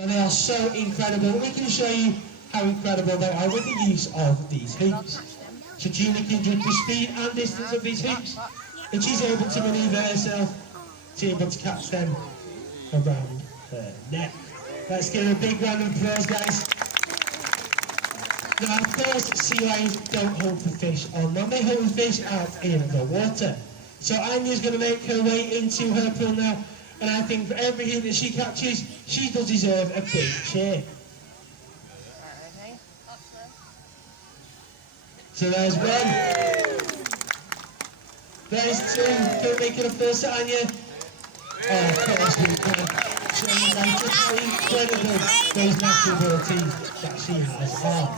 And they are so incredible. We can show you how incredible they are with the use of these hoops. So Gina can judge the speed and distance of these hoops, and she's able to manoeuvre herself to be able to catch them around her neck. Let's give her a big round of applause, guys. Now, of course, sea lions don't hunt for fish on land, they hunt for fish out in the water. So Anya's going to make her way into her pool now, and I think for every hoop that she catches, she does deserve a big cheer. So there's one. There's two. Can we make it a first to Anya? Oh, of course we can. Showing you guys just how incredible those natural abilities that she has are.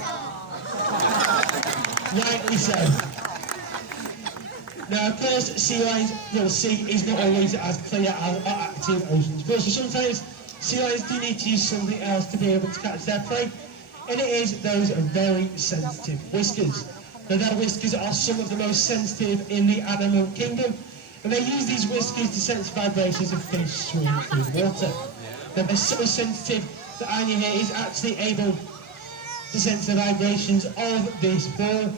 Rightly so. Now, of course, sea lions, the sea is not always as clear as our active oceans. But sometimes sea lions do need to use something else to be able to catch their prey, and it is those very sensitive whiskers. Now, their whiskers are some of the most sensitive in the animal kingdom, and they use these whiskers to sense vibrations of fish swimming through the water. Now, they're so sensitive that Anya here is actually able to sense the vibrations of this ball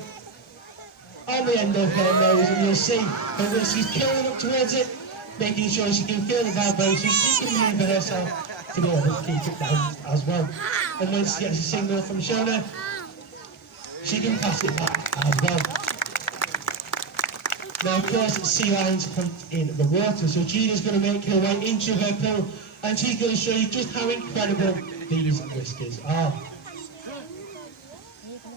on the end of her nose, and you'll see her whiskers curling up towards it, making sure she can feel the vibrations. She can maneuver herself to be able to keep it down as well. And when she gets a signal from Shona, she can pass it back as well. Now, of course, sea lions hunt in the water, so Gina's going to make her way into her pool, and she's going to show you just how incredible these whiskers are.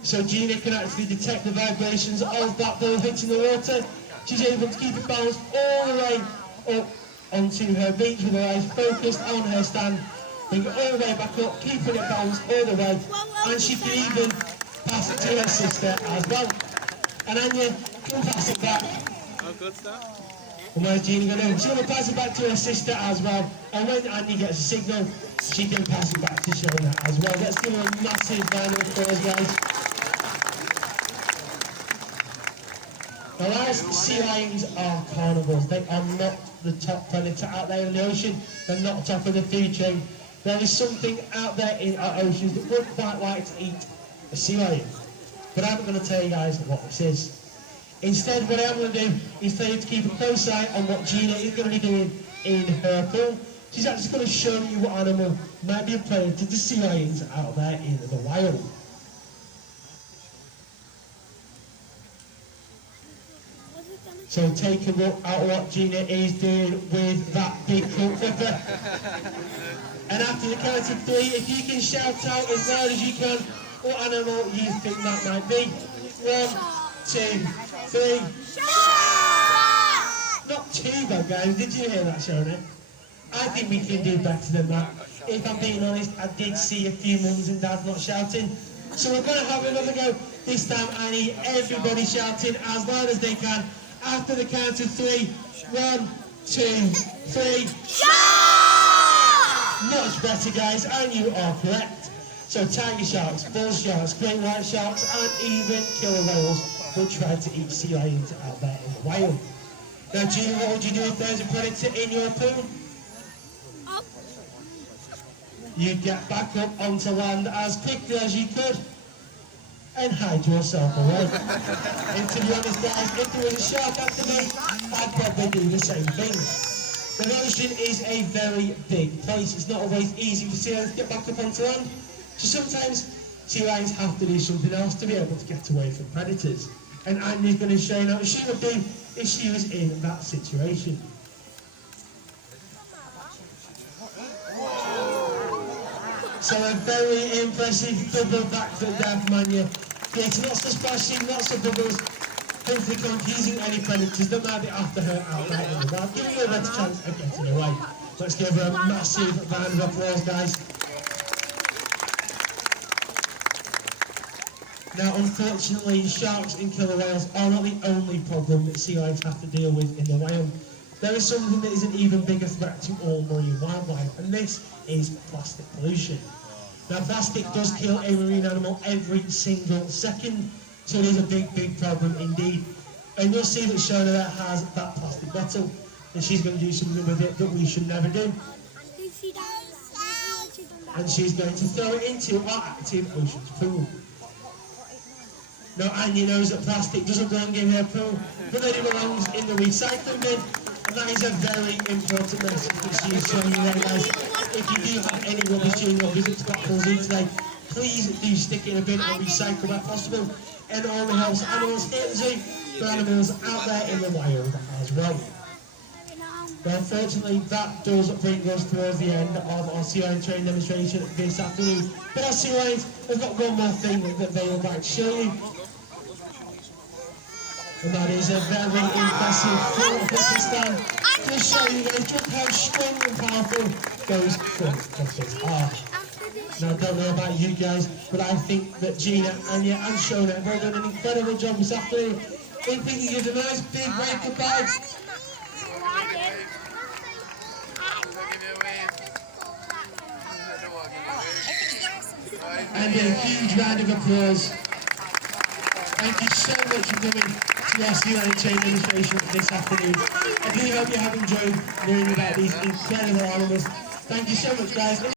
So Gina can actually detect the vibrations of that ball hitting the water. She's able to keep it balanced all the way up onto her beach with her eyes focused on her stand. Bring it all the way back up, keeping it balanced all the way. And she can even pass it to her sister as well. And Anya can pass it back. Oh, good stuff. And where's Gina going to do? She's going to pass it back to her sister as well. And when Anya gets a signal, she can pass it back to Shona as well. Let's give her a massive round of applause, guys. Now, as sea lions are carnivores, they are not the top predator out there in the ocean. They're not top of the food chain. There is something out there in our oceans that would quite like to eat a sea lion. But I'm going to tell you guys what this is. Instead, what I'm going to do is tell you to keep a close eye on what Gina is going to be doing in her pool. She's actually going to show you what animal might be a predator to sea lions out there in the wild. So take a look at what Gina is doing with that big hook flipper. And after the count of three, if you can shout out as loud as you can what animal you think that might be. 1, 2, 3. Not too bad, guys. Did you hear that, Shona? I think we can do better than that. If I'm being honest, I did see a few mums and dads not shouting. So we're going to have another go. This time I need everybody shouting as loud as they can. After the count of 3, 1, 2, 3. Much better, guys, and you are correct. So tiger sharks, bull sharks, great white sharks, and even killer whales will try to eat sea lions out there in the wild. Now, Gina, what would you do if there's a predator in your pool? You'd get back up onto land as quickly as you could and hide yourself away. And to be honest, guys, if there was a shark after me, I'd probably do the same thing. The ocean is a very big place. It's not always easy for sea lions to get back up onto land. So sometimes sea lions have to do something else to be able to get away from predators. And Andy's going to show you what she would do if she was in that situation. So a very impressive double backflip there from Anya. Creating lots of splashing, lots of bubbles, hopefully confusing any predators that might be after her out there in the wild, giving her a better chance of getting away. Let's give her a massive round of applause, guys. Now, unfortunately, sharks and killer whales are not the only problem that sea lions have to deal with in the wild. There is something that is an even bigger threat to all marine wildlife, and this is plastic pollution. Now, plastic does kill a marine animal every single second, so it is a big, big problem indeed. And you'll see that Shona there has that plastic bottle, and she's going to do something with it that we should never do. and she's going to throw it into our active oceans pool. Now Anya knows that plastic doesn't belong in her pool, but that it belongs in the recycling bin, and that is a very important message that she's showing you there, guys. If you do have any rubbish during your visit to Blackpool Z today, please do stick it in a bin and recycle where possible. And it only helps animals here at the zoo, but animals out there in the wild as well. But unfortunately, that does bring us towards the end of our sea lion training demonstration this afternoon. But our sea lions have got one more thing that they would like to show you. And that is a very impressive front flipping stand. Just show you guys just how strong and powerful those front flippers are. Now, I don't know about you guys, but I think that Gina, Anya and Shona have all done an incredible job this afternoon. I think you give a nice big wave goodbye. And a huge round of applause. Thank you so much for coming to our sea lion training demonstration this afternoon. I really hope you have enjoyed learning about these incredible animals. Thank you so much, guys.